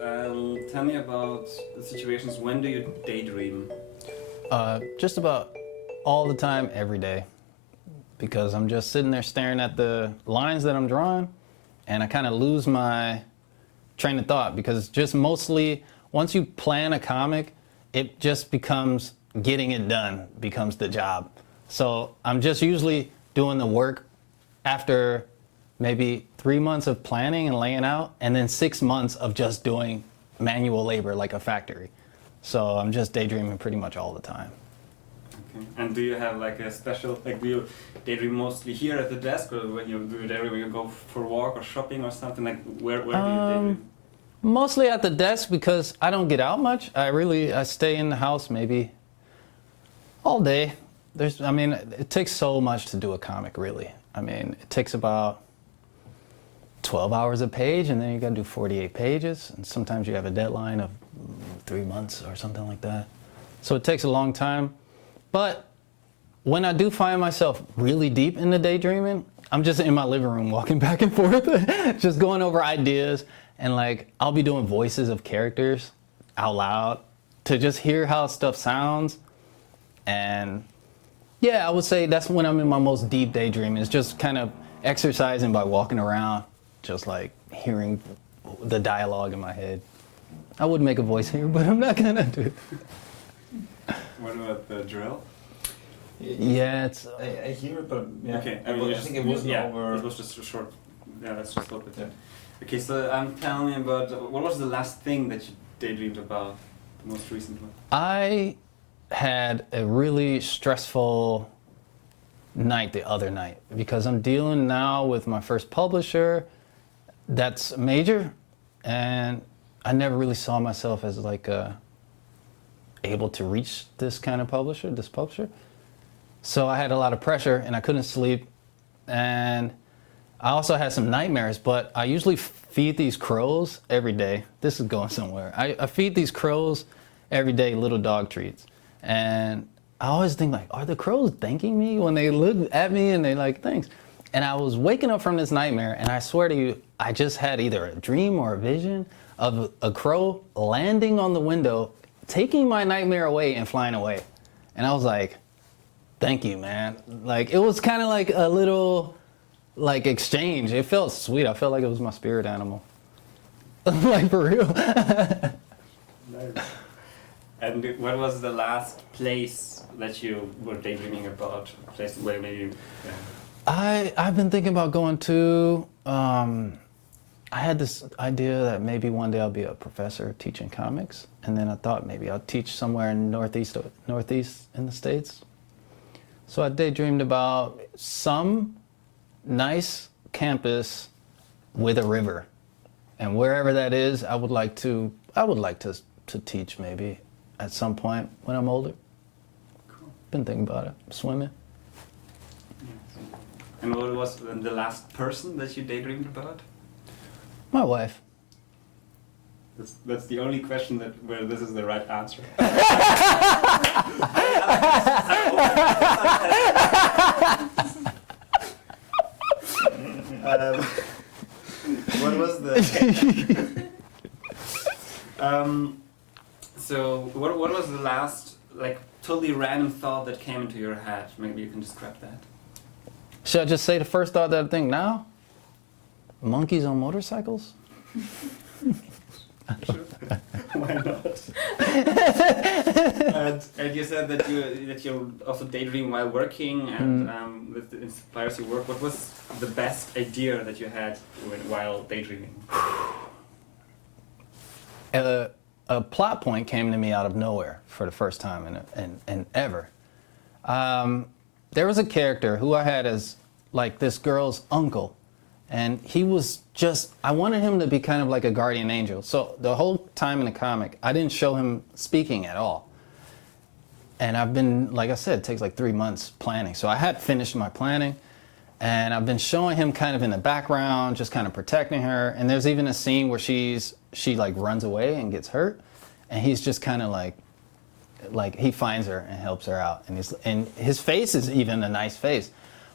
Tell me about the situations. When do you daydream? Just about all the time, every day, because I'm just sitting there staring at the lines that I'm drawing, and I kind of lose my train of thought, because just mostly once you plan a comic, it just becomes getting it done becomes the job. So I'm just usually doing the work after maybe 3 months of planning and laying out, and then 6 months of just doing manual labor like a factory. So I'm just daydreaming pretty much all the time. Okay. And do you have like a special, like do you daydream mostly here at the desk, or when you do daydream when you go for a walk or shopping or something? Like where do you daydream? Mostly at the desk, because I don't get out much. I stay in the house maybe all day. It takes so much to do a comic, really. I mean, it takes about 12 hours a page, and then you got to do 48 pages, and sometimes you have a deadline of 3 months or something like that. So it takes a long time. But when I do find myself really deep into daydreaming, I'm just in my living room walking back and forth, just going over ideas, and like I'll be doing voices of characters out loud to just hear how stuff sounds. And yeah, I would say that's when I'm in my most deep daydreaming. It's just kind of exercising by walking around, just like hearing the dialogue in my head. I would make a voice here, but I'm not gonna do it. What about the drill? Yeah, it's. I hear it, but yeah. Okay, I think it wasn't over. It was just a short. Yeah, let's just stop it there. Okay, so tell me about what was the last thing that you daydreamed about, the most recent one? I had a really stressful night the other night, because I'm dealing now with my first publisher that's major, and I never really saw myself as like able to reach this publisher. So I had a lot of pressure, and I couldn't sleep, and I also had some nightmares. But I usually feed these crows every day. This is going somewhere. I feed these crows every day little dog treats, and I always think like, are the crows thanking me when they look at me and they like, thanks? And I was waking up from this nightmare, and I swear to you, I just had either a dream or a vision of a crow landing on the window, taking my nightmare away and flying away. And I was like, thank you, man. Like, it was kind of like a little like exchange. It felt sweet. I felt like it was my spirit animal. Like, for real. Nice. And what was the last place that you were daydreaming about? A place where maybe... Yeah. I've been thinking about going to, I had this idea that maybe one day I'll be a professor teaching comics, and then I thought maybe I'll teach somewhere in northeast in the States. So I daydreamed about some nice campus with a river, and wherever that is, I would like to teach maybe at some point when I'm older. Cool. Been thinking about it, swimming. And what was the last person that you daydreamed about? My wife. That's the only question where this is the right answer. What was the? So what was the last like totally random thought that came into your head? Maybe you can describe that. Should I just say the first thought that I think now? Monkeys on motorcycles? Sure. Why not? And you said that you also daydream while working, and that inspires your work. What was the best idea that you had while daydreaming? A plot point came to me out of nowhere for the first time in ever. There was a character who I had as like this girl's uncle, and he was just, I wanted him to be kind of like a guardian angel. So the whole time in the comic, I didn't show him speaking at all. And I've been, like I said, it takes like 3 months planning. So I had finished my planning, and I've been showing him kind of in the background, just kind of protecting her. And there's even a scene where she like runs away and gets hurt, and he's just kind of like he finds her and helps her out. And his face is even a nice face.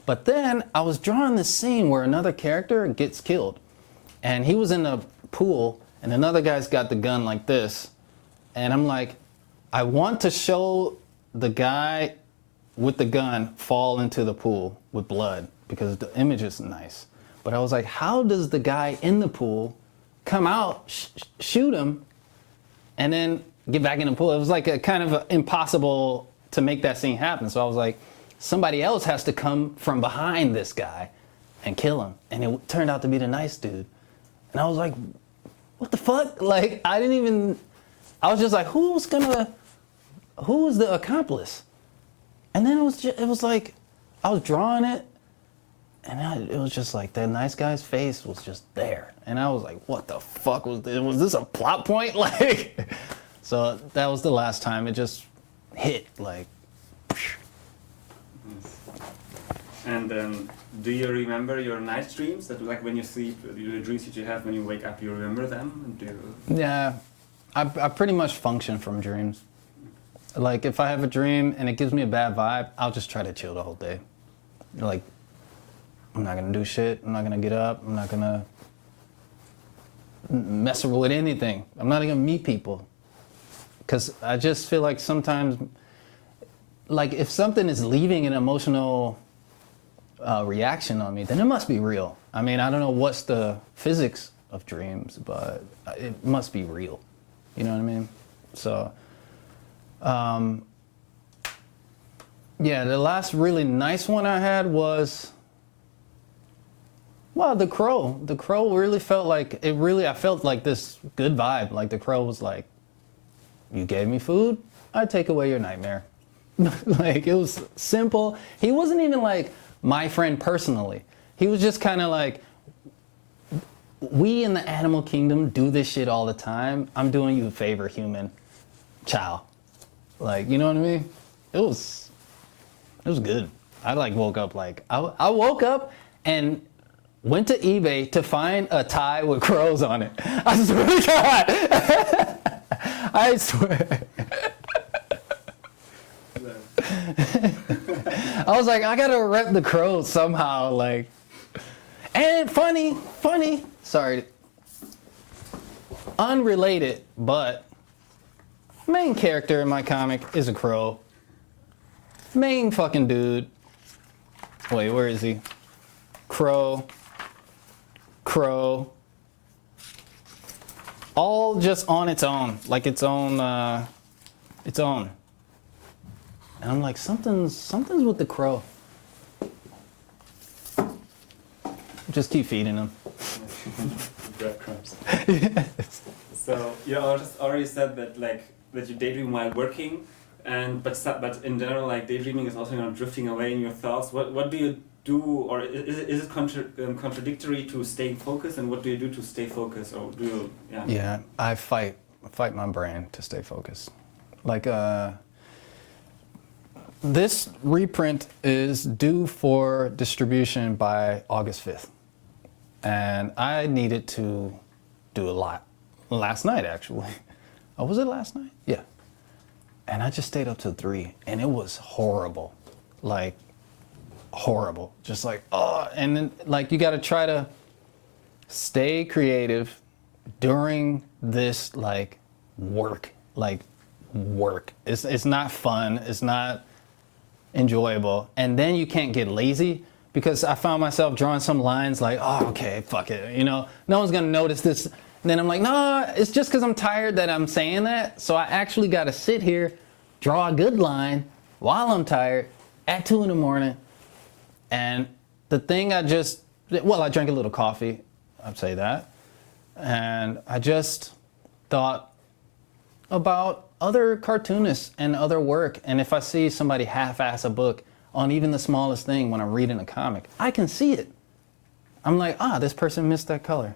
But then I was drawing this scene where another character gets killed, and he was in the pool, and another guy's got the gun like this, and I'm like, I want to show the guy with the gun fall into the pool with blood because the image is nice. But I was like, how does the guy in the pool come out, shoot him, and then get back in the pool? It was like a kind of impossible to make that scene happen. So I was like, somebody else has to come from behind this guy and kill him. And it turned out to be the nice dude. And I was like, what the fuck? Like, I was just like, who was the accomplice? And then it was like, I was drawing it, and it was just like, that nice guy's face was just there. And I was like, what the fuck was this? Was this a plot point? Like, so that was the last time it just hit, like. And do you remember your night dreams? That like when you sleep, the dreams that you have when you wake up, you remember them? Yeah, I pretty much function from dreams. Like if I have a dream and it gives me a bad vibe, I'll just try to chill the whole day. Like, I'm not gonna do shit. I'm not gonna get up. I'm not gonna mess with anything. I'm not gonna meet people. Cause I just feel like sometimes, like if something is leaving an emotional reaction on me, then it must be real. I mean, I don't know what's the physics of dreams, but it must be real. You know what I mean? So, yeah, the last really nice one I had was, well, the crow. The crow really felt like, I felt like this good vibe. Like the crow was like, you gave me food, I'd take away your nightmare. Like, it was simple. He wasn't even like my friend personally. He was just kind of like, we in the animal kingdom do this shit all the time. I'm doing you a favor, human. Ciao. Like, you know what I mean? It was good. I like woke up like, I woke up and went to eBay to find a tie with crows on it. I swear to God. I swear. I was like, I gotta rep the crows somehow, like. And funny, sorry. Unrelated, but main character in my comic is a crow. Main fucking dude. Wait, where is he? Crow. All just on its own, like its own. And I'm like, something's with the crow. Just keep feeding him. Breadcrumbs. So you already said that that you daydream while working, but in general, like daydreaming is also drifting away in your thoughts. What do you do, or is it contradictory to staying focused? And what do you do to stay focused, or do you? Yeah, I fight my brain to stay focused. Like this reprint is due for distribution by August 5th. And I needed to do a lot. Last night, actually. Oh, was it last night? Yeah. And I just stayed up till 3, and it was horrible. Like, horrible. Just like, oh, and then, like, you gotta try to stay creative during this, like, work. It's not fun. It's not enjoyable. And then you can't get lazy, because I found myself drawing some lines like, oh, okay, fuck it. You know, no one's gonna notice this. And then I'm like, no, it's just because I'm tired that I'm saying that. So I actually gotta sit here, draw a good line while I'm tired at 2 a.m. And the thing I drank a little coffee, I'd say that. And I just thought about other cartoonists and other work. And if I see somebody half-ass a book on even the smallest thing when I'm reading a comic, I can see it. I'm like, this person missed that color.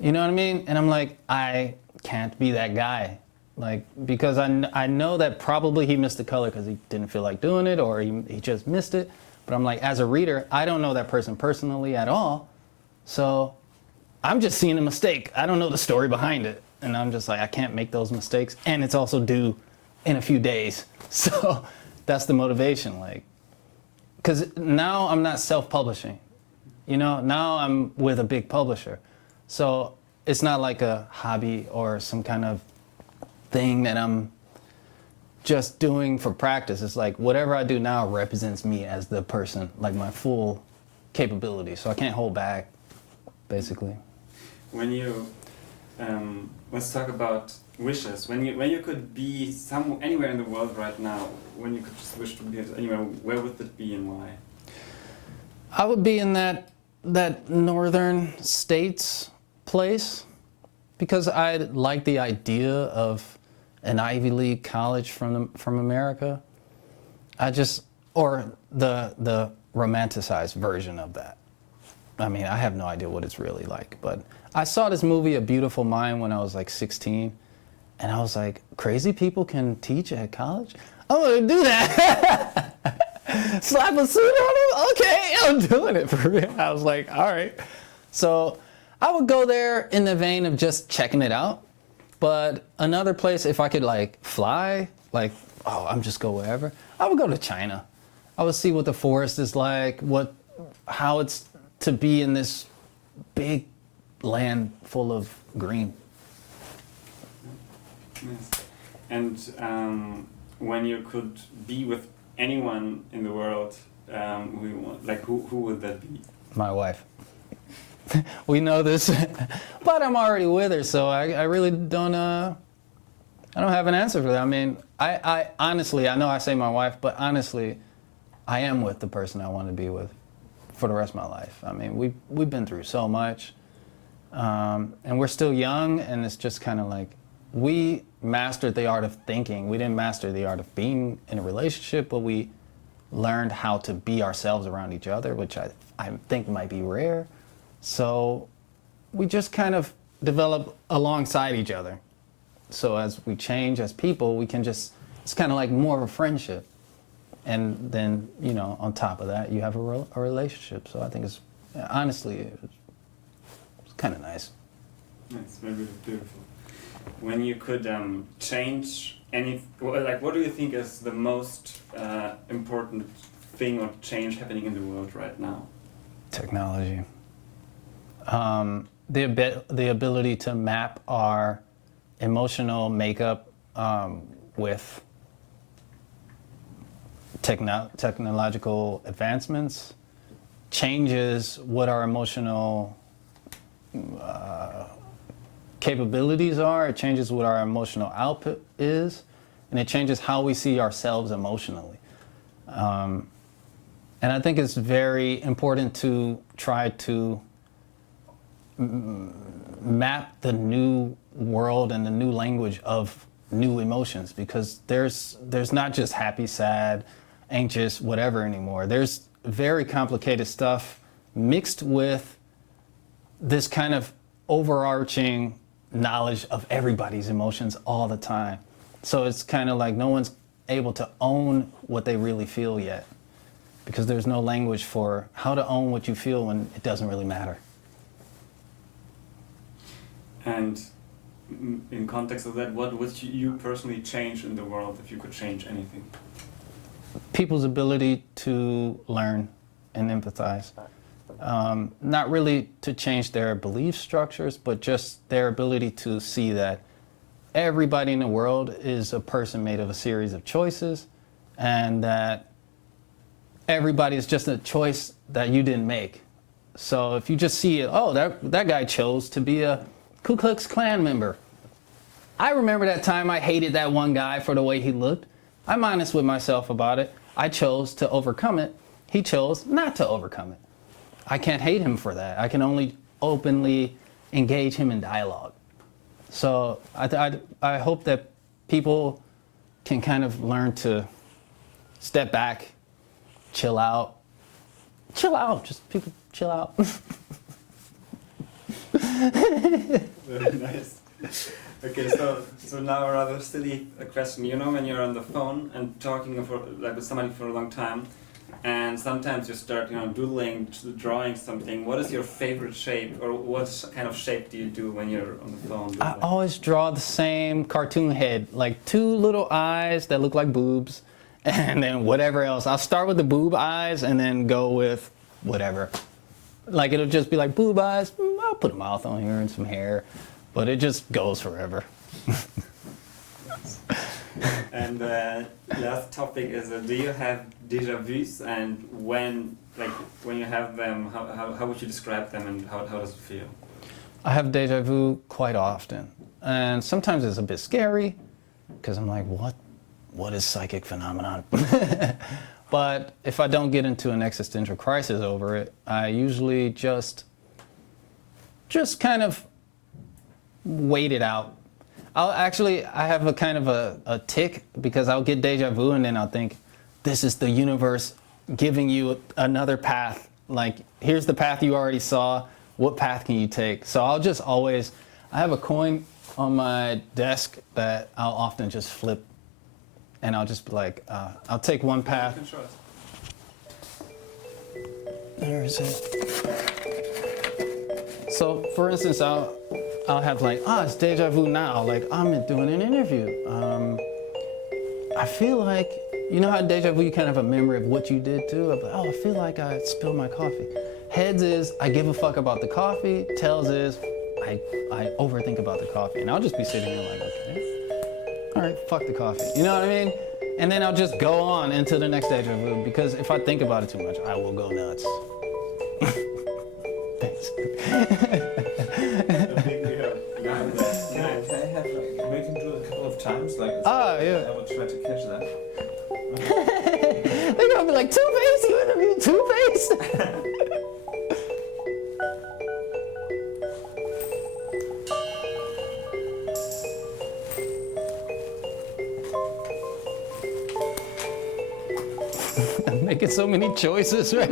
You know what I mean? And I'm like, I can't be that guy. Like, because I know that probably he missed the color because he didn't feel like doing it, or he just missed it. But I'm like, as a reader, I don't know that person personally at all. So I'm just seeing a mistake. I don't know the story behind it. And I'm just like, I can't make those mistakes. And it's also due in a few days. So that's the motivation. Like, because now I'm not self-publishing. You know, now I'm with a big publisher. So it's not like a hobby or some kind of thing that I'm just doing for practice. It's like whatever I do now represents me as the person, like my full capability. So I can't hold back, basically. When you, let's talk about wishes. When you could be anywhere in the world right now, when you could just wish to be anywhere, where would it be and why? I would be in that northern states place because I like the idea of an Ivy League college from America. Or the romanticized version of that. I mean, I have no idea what it's really like, but I saw this movie, A Beautiful Mind, when I was like 16, and I was like, crazy people can teach at college? I'm gonna do that. Slap a suit on him? Okay, I'm doing it for real. I was like, all right. So I would go there in the vein of just checking it out. But another place, if I could like fly, like, oh, I'm just go wherever, I would go to China. I would see what the forest is like, how it's to be in this big land full of green. Yes. And when you could be with anyone in the world, who would that be? My wife. We know this, but I'm already with her, so I really don't. I don't have an answer for that. I mean, I honestly, I know I say my wife, but honestly, I am with the person I want to be with for the rest of my life. I mean, we've been through so much, and we're still young, and it's just kind of like we mastered the art of thinking. We didn't master the art of being in a relationship, but we learned how to be ourselves around each other, which I think might be rare. So we just kind of develop alongside each other. So as we change as people, we can just, it's kind of like more of a friendship. And then, you know, on top of that, you have a relationship. So I think it's, honestly, it's kind of nice. It's very beautiful. When you could change what do you think is the most important thing or change happening in the world right now? Technology. The ability to map our emotional makeup with technological advancements changes what our emotional capabilities are. It changes what our emotional output is, and it changes how we see ourselves emotionally. And I think it's very important to try to map the new world and the new language of new emotions, because there's not just happy, sad, anxious, whatever anymore. There's very complicated stuff mixed with this kind of overarching knowledge of everybody's emotions all the time. So it's kind of like no one's able to own what they really feel yet, because there's no language for how to own what you feel when it doesn't really matter. And in context of that, what would you personally change in the world if you could change anything? People's ability to learn and empathize. Not really to change their belief structures, but just their ability to see that everybody in the world is a person made of a series of choices, and that everybody is just a choice that you didn't make. So if you just see it, oh, that guy chose to be a Ku Klux Klan member. I remember that time I hated that one guy for the way he looked. I'm honest with myself about it. I chose to overcome it. He chose not to overcome it. I can't hate him for that. I can only openly engage him in dialogue. So I hope that people can kind of learn to step back, chill out, just people chill out. Very nice. Okay, so now a rather silly question. You know, when you're on the phone and talking with somebody for a long time, and sometimes you start, doodling, drawing something. What is your favorite shape, or what kind of shape do you do when you're on the phone? I always draw the same cartoon head, like two little eyes that look like boobs, and then whatever else. I'll start with the boob eyes and then go with whatever. Like it'll just be like boob eyes, put a mouth on here and some hair, but it just goes forever. And last topic is, do you have deja vus, and when you have them, how would you describe them, and how does it feel? I have deja vu quite often, and sometimes it's a bit scary because I'm like, what is psychic phenomenon? But if I don't get into an existential crisis over it, I usually just kind of wait it out. I have a kind of a tick, because I'll get deja vu and then I'll think, this is the universe giving you another path. Like, here's the path you already saw. What path can you take? So I'll just always, I have a coin on my desk that I'll often just flip, and I'll just be like, I'll take one path. You can show us. There is it. So, for instance, I'll have like, it's deja vu now. Like, I'm doing an interview. I feel like, you know how deja vu, you kind of have a memory of what you did too? I'm like, I feel like I spilled my coffee. Heads is, I give a fuck about the coffee. Tails is, I overthink about the coffee. And I'll just be sitting there like, okay, all right, fuck the coffee. You know what I mean? And then I'll just go on into the next deja vu, because if I think about it too much, I will go nuts. Thanks. We can do it a couple of times, like. Yeah. I will try to catch that. They're gonna be like, Two-Face, you interviewed Two-Face? I'm making so many choices, right?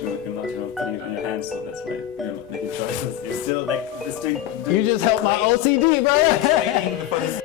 You're not putting it on your hands, so that's why you're not making choices. You're still like this doing. You just helped my OCD, bro. Waiting for this